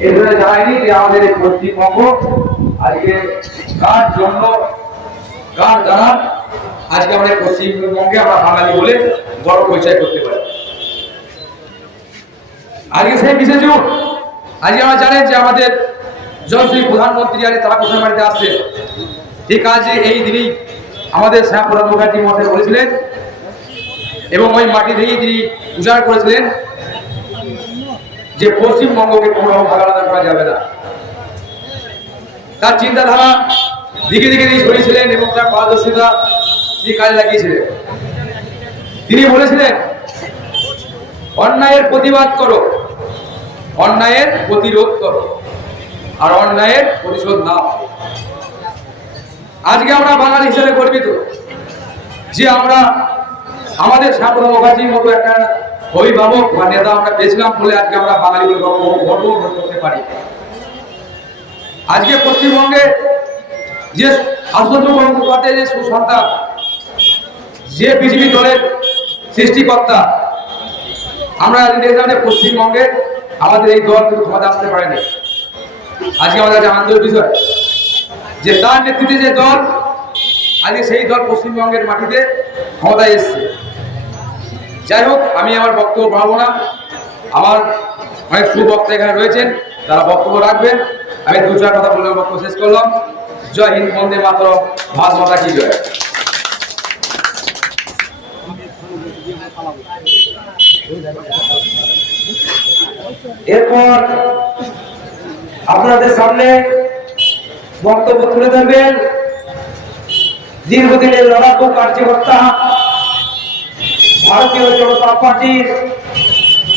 এবারে জানাইনি যে আমাদের এই পশ্চিমবঙ্গ আজকে কার জন্য কার দ্বারা আজকে আমরা পশ্চিমবঙ্গে আমরা বাঙালি বলে বড় পরিচয় করতে পারি। আজকে সেই বিশেষ যুগ। আজকে আমরা জানেন যে আমাদের যশস্বী প্রধানমন্ত্রী আজ তারা কোথায় বাড়িতে আসছে, ঠিক আছে এই দিনই আমাদের শ্যামপ্রসাদ মুখার্জি মহাশয় বলেছিলেন এবং ওই মাটি থেকেই তিনি উজাড় করেছিলেন যে পশ্চিমবঙ্গকে কোনোরকম আলাদা করা যাবে না। তার চিন্তাধারা দিকে দিকে তিনি ছড়িয়েছিলেন এবং তার পারদর্শিতা তিনি কাজে লাগিয়েছিলেন। তিনি বলেছিলেন অন্যায়ের প্রতিবাদ করো, অন্যায়ের প্রতিরোধ করো, আর অন্যায়ের প্রতিশোধ নাও। আজকে আমরা বাঙালি হিসেবে গর্বিত যে আমরা আমাদের শ্যামপ্রসাদ মুখার্জির মতো একটা অভিভাবক বা নেতা আমরা পেয়েছিলাম বলে আজকে আমরা বাঙালি গর্ব করতে পারি। আজকে পশ্চিমবঙ্গে যে আশুতোষ বন্দ্যোপাধ্যায় যে সুসন্তান, যে বিজেপি দলের সৃষ্টিকর্তা, আমরা দেখলাম যে পশ্চিমবঙ্গে আমাদের এই দল কিন্তু ক্ষমতা আসতে পারেনি। আজকে আমাদের কাছে আনন্দের বিষয় যে তার নেতৃত্বে যে দল, আজকে সেই দল পশ্চিমবঙ্গের মাটিতে ক্ষমতায় এসছে। যাই হোক, আমি আমার বক্তব্য বাড়াবো না, আমার অনেক সুবক্তা এখানে রয়েছেন, তারা বক্তব্য রাখবেন। আমি দু চার কথা বলে বক্তব্য শেষ করলাম। জয় হিন্দ, বন্দে মাতরম, ভারত মাতা কি জয়। এরপর আপনাদের সামনে বক্তব্য তুলে ধরবেন দীর্ঘদিনের লড়াকু কার্যকর্তা, ভারতীয় জনতা পার্টির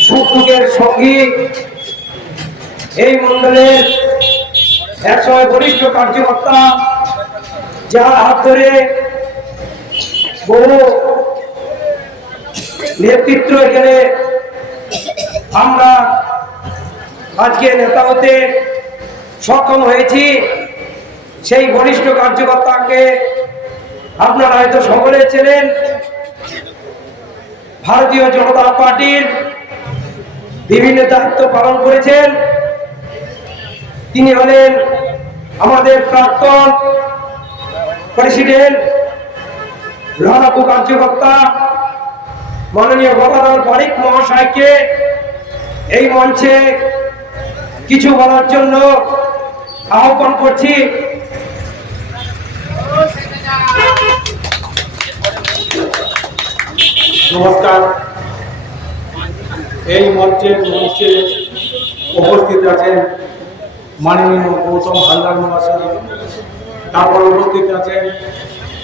সুখের সঙ্গী, এই মন্ডলের একসময় বরিষ্ঠ কার্যকর্তা, যার হাত ধরে বহু নেতৃত্ব এখানে আমরা আজকে নেতা হতে সক্ষম হয়েছি। সেই বরিষ্ঠ কার্যকর্তাকে আপনারা হয়তো সকলে চেনেন। ভারতীয় জনতা পার্টির বিভিন্ন দায়িত্ব পালন করেছেন। তিনি হলেন আমাদের প্রাক্তন প্রেসিডেন্ট, লড়াকু কার্যকর্তা মাননীয় গদাধর পারিক মহাশয়কে এই মঞ্চে কিছু বলার জন্য আহ্বান করছি। নমস্কার। এই মঞ্চে উপস্থিত আছেন মাননীয় গৌতম হালদার মহাশয়, তারপর উপস্থিত আছেন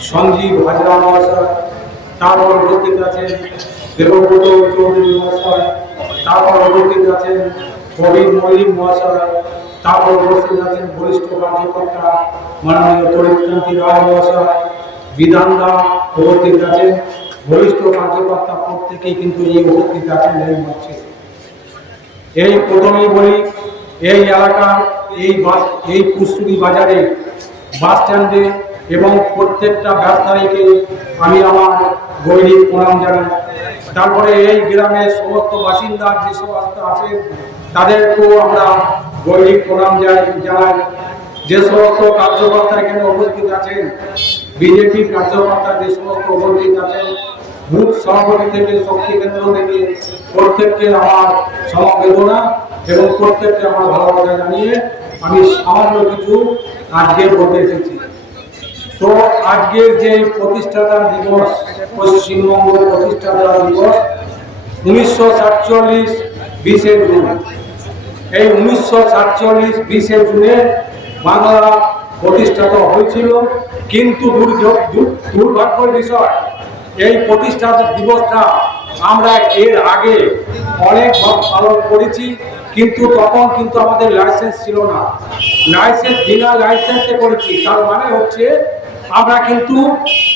সঞ্জীব হাজরা মহাশয়, তারপর উপস্থিত আছেন দেবব্রত চৌধুরী মহাশয়, তারপর উপস্থিত আছেন প্রবীণ মল্লিক মহাশয়, তারপর উপস্থিত আছেন বরিষ্ঠ কার্যকর্তা মাননীয় তরিৎকান্তি রায় মহাশয়, বিধানদা উপস্থিত আছেন, বরিষ্ঠ কার্যকর্তা প্রত্যেকেই কিন্তু এই উপস্থিত আছেন এই মঞ্চে। এই প্রথমেই বলি, এই এলাকার এই কুসুরি বাজারে বাস স্ট্যান্ডে এবং প্রত্যেকটা ব্যবসায়ীকে আমি আমার গৈরিক প্রণাম জানাই। তারপরে এই গ্রামের সমস্ত বাসিন্দা যে সমস্ত আছেন তাদেরকেও আমরা গৈরিক প্রণাম জানাই। যে সমস্ত কার্যকর্তা এখানে উপস্থিত আছেন, বিজেপির কার্যকর্তা যে সমস্ত উপস্থিত আছেন, বুথ সভাপতি থেকে শক্তি কেন্দ্র থেকে প্রত্যেককে আমার সমবেদনা এবং প্রত্যেককে আমার ভালোবাসা জানিয়ে আমি সামান্য কিছু আজকে বলতে এসেছি। তো আজকের যে প্রতিষ্ঠাতা দিবস, পশ্চিমবঙ্গ প্রতিষ্ঠাতা দিবস 1947 20শে জুন, এই 1947 20শে জুনে বাংলা প্রতিষ্ঠাতা হয়েছিল। কিন্তু দুর্ভাগ্যের বিষয়, এই প্রতিষ্ঠা দিবসটা আমরা এর আগে অনেক পালন করেছি, কিন্তু তখন কিন্তু আমাদের লাইসেন্স ছিল না। লাইসেন্স বিনা লাইসেন্সে করেছি। তার মানে হচ্ছে আমরা কিন্তু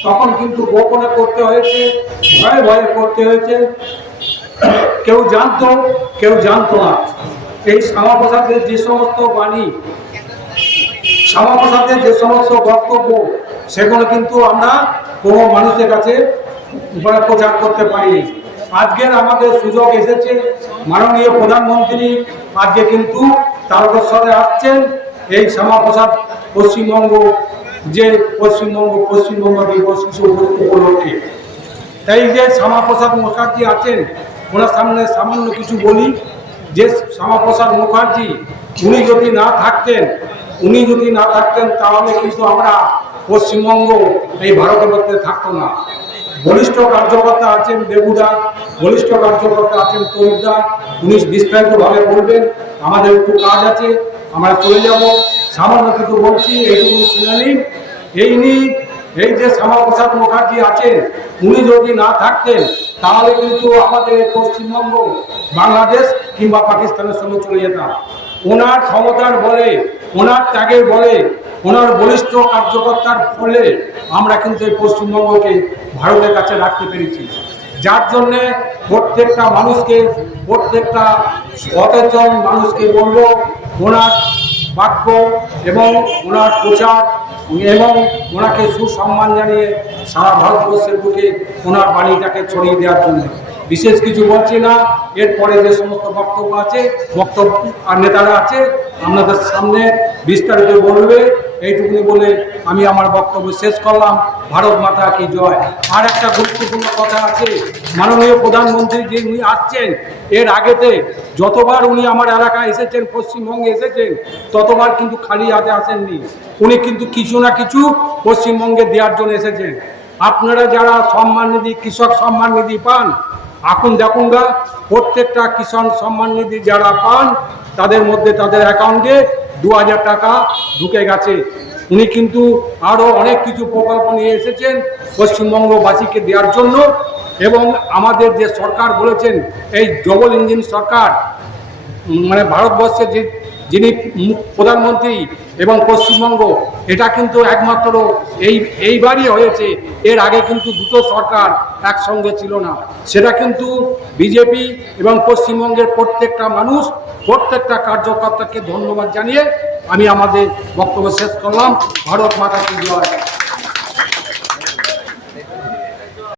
তখন কিন্তু গোপনে করতে হয়েছে, ভয়ে ভয়ে করতে হয়েছে। কেউ জানতো, কেউ জানতো না। এই শ্যামাপ্রসাদের যে সমস্ত বাণী, শ্যামাপ্রসাদের যে সমস্ত বক্তব্য, সেগুলো কিন্তু আমরা কোনো মানুষের কাছে প্রচার করতে পারিনি। আজকের আমাদের সুযোগ এসেছে, মাননীয় প্রধানমন্ত্রী আজকে কিন্তু তারকেশ্বরে আসছেন এই শ্যামাপ্রসাদ পশ্চিমবঙ্গ যে পশ্চিমবঙ্গ দিবস উপলক্ষে। তাই যে শ্যামাপ্রসাদ মুখার্জি আছেন ওনার সামনে সামান্য কিছু বলি যে শ্যামাপ্রসাদ মুখার্জি উনি যদি না থাকতেন তাহলে কিন্তু আমরা পশ্চিমবঙ্গ এই ভারতবর্ষে থাকতো না। বলিষ্ঠ কার্যকর্তা আছেন দেবুদা, বলিষ্ঠ কার্যকর্তা আছেন তরিদা, উনি বিস্তারিতভাবে বলবেন। আমাদের একটু কাজ আছে, আমরা চলে যাব। সামান্য কিছু বলছি, এইটুকু শুনে নিন। এই যে শ্যামাপ্রসাদ মুখার্জি আছেন উনি যদি না থাকতেন তাহলে কিন্তু আমাদের পশ্চিমবঙ্গ বাংলাদেশ কিংবা পাকিস্তানের সঙ্গে চলে যেতাম। ওনার ক্ষমতার বলে, ওনার ত্যাগের বলে, ওনার বলিষ্ঠ কার্যকর্তার ফলে আমরা কিন্তু এই পশ্চিমবঙ্গকে ভারতের কাছে রাখতে পেরেছি। যার জন্যে প্রত্যেকটা মানুষকে, প্রত্যেকটা সচেতন মানুষকে বলবো ওনার বাক্য এবং ওনার প্রচার এবং ওনাকে সুসম্মান জানিয়ে সারা ভারতবর্ষের বুকে ওনার বাণীটাকে ছড়িয়ে দেওয়ার জন্য। বিশেষ কিছু বলছি না, এরপরে যে সমস্ত বক্তব্য আর নেতারা আছে আপনাদের সামনে বিস্তারিত বলবে। এইটুকুনি বলে আমি আমার বক্তব্য শেষ করলাম। ভারত মাতা কি জয়। আর একটা গুরুত্বপূর্ণ কথা আছে, মাননীয় প্রধানমন্ত্রী যে উনি আসছেন, এর আগেতে যতবার উনি আমার এলাকায় এসেছেন, পশ্চিমবঙ্গে এসেছেন, ততবার কিন্তু খালি হাতে আসেননি। উনি কিন্তু কিছু না কিছু পশ্চিমবঙ্গে দেওয়ার জন্য এসেছেন। আপনারা যারা সম্মান নিধি, কৃষক সম্মান নিধি পান, এখন দেখুন গা প্রত্যেকটা কিষাণ সম্মান নিধি যারা পান তাদের মধ্যে তাদের অ্যাকাউন্টে 2000 টাকা ঢুকে গেছে। উনি কিন্তু আরও অনেক কিছু প্রকল্প নিয়ে এসেছেন পশ্চিমবঙ্গবাসীকে দেওয়ার জন্য। এবং আমাদের যে সরকার বলেছেন এই ডবল ইঞ্জিন সরকার, মানে ভারতবর্ষের যিনি প্রধানমন্ত্রী এবং পশ্চিমবঙ্গ, এটা কিন্তু একমাত্র এইবারই হয়েছে। এর আগে কিন্তু দুটো সরকার একসঙ্গে ছিল না। সেটা কিন্তু বিজেপি এবং পশ্চিমবঙ্গের প্রত্যেকটা মানুষ, প্রত্যেকটা কার্যকর্তাকে ধন্যবাদ জানিয়ে আমি আমাদের বক্তব্য শেষ করলাম। ভারত মাতা কি জয়।